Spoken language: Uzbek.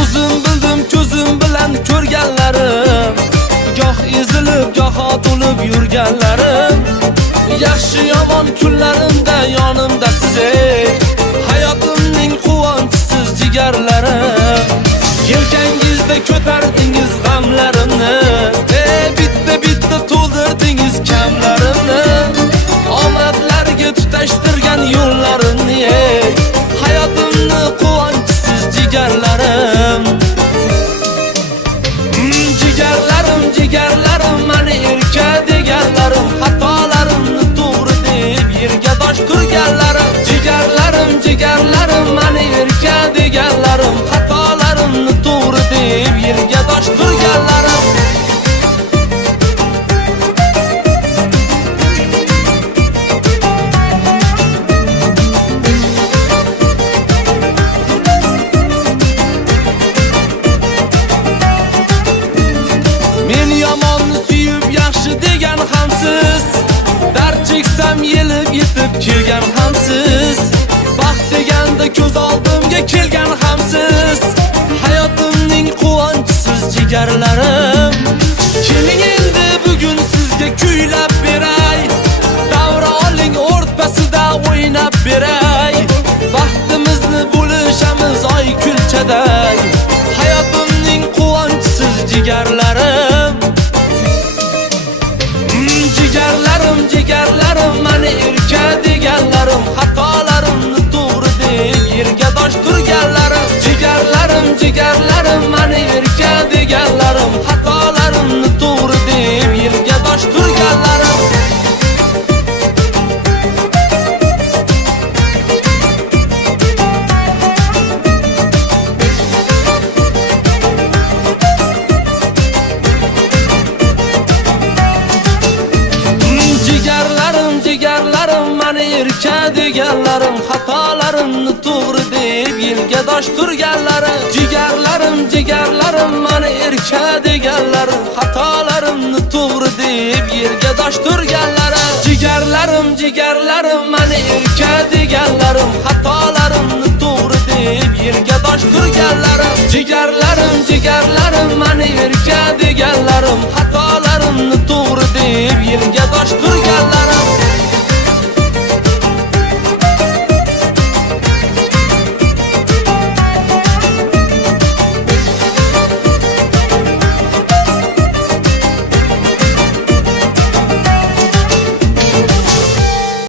O'zim bildim ko'zim bilan ko'rganlarim, goh ezilib goh otulib yurganlarim. Yaxshi yomon kunlarimda yonimda siz ey, hayotimning quvonchisiz jigarlarim. Yelkangizda ko'tardingiz g'amlarimni, bitta bitta to'ldirdingiz kamlarimni. Omadlarga tutashtirgan yo'llarimni ey, hayotimni quvonchisiz jigarlarim. Jigarlarim, jigarlarim, mani erka deganlarim, xatolarimni to'g'ri deb yerga dosh turganlarim. Jigarlarim, jigarlarim, mani erka deganlarim, xatolarimni to'g'ri deb yerga dosh turganlarim. Men yomonni suyib yaxshi degan hamsiz, dard cheksam yelib yetib kelgan hamsiz. Baxt deganda ko'z oldimga kelgan hamsiz, hayotimning quvonchisiz jigarlarim. Keling endi bugun sizga kuylab beray, davra oling o'rtasida o'ynab beray. Baxtimizni bo'lishamiz oy kulchaday, hayotimning quvonchisiz jigarlarim. Jigarlarim, jigarlarim, mani erka deganlarim, xatolarimni to'g'ri deb yerga dosh turganlarim. Jigarlarim, jigarlarim, mani erka deganlarim, xatolarimni to'g'ri deb yerga dosh turganlarim. Jigarlarim, jigarlarim, mani erka deganlarim, xatolarimni to'g'ri deb yerga dosh turganlarim. Jigarlarim, jigarlarim, mani erka deganlarim, xatolarimni to'g'ri deb yerga dosh turganlarim. Jigarlarim, jigarlarim, mani erka deganlarim, xatolarimni to'g'ri deb yerga dosh turganlarim. Jigarlarim, jigarlarim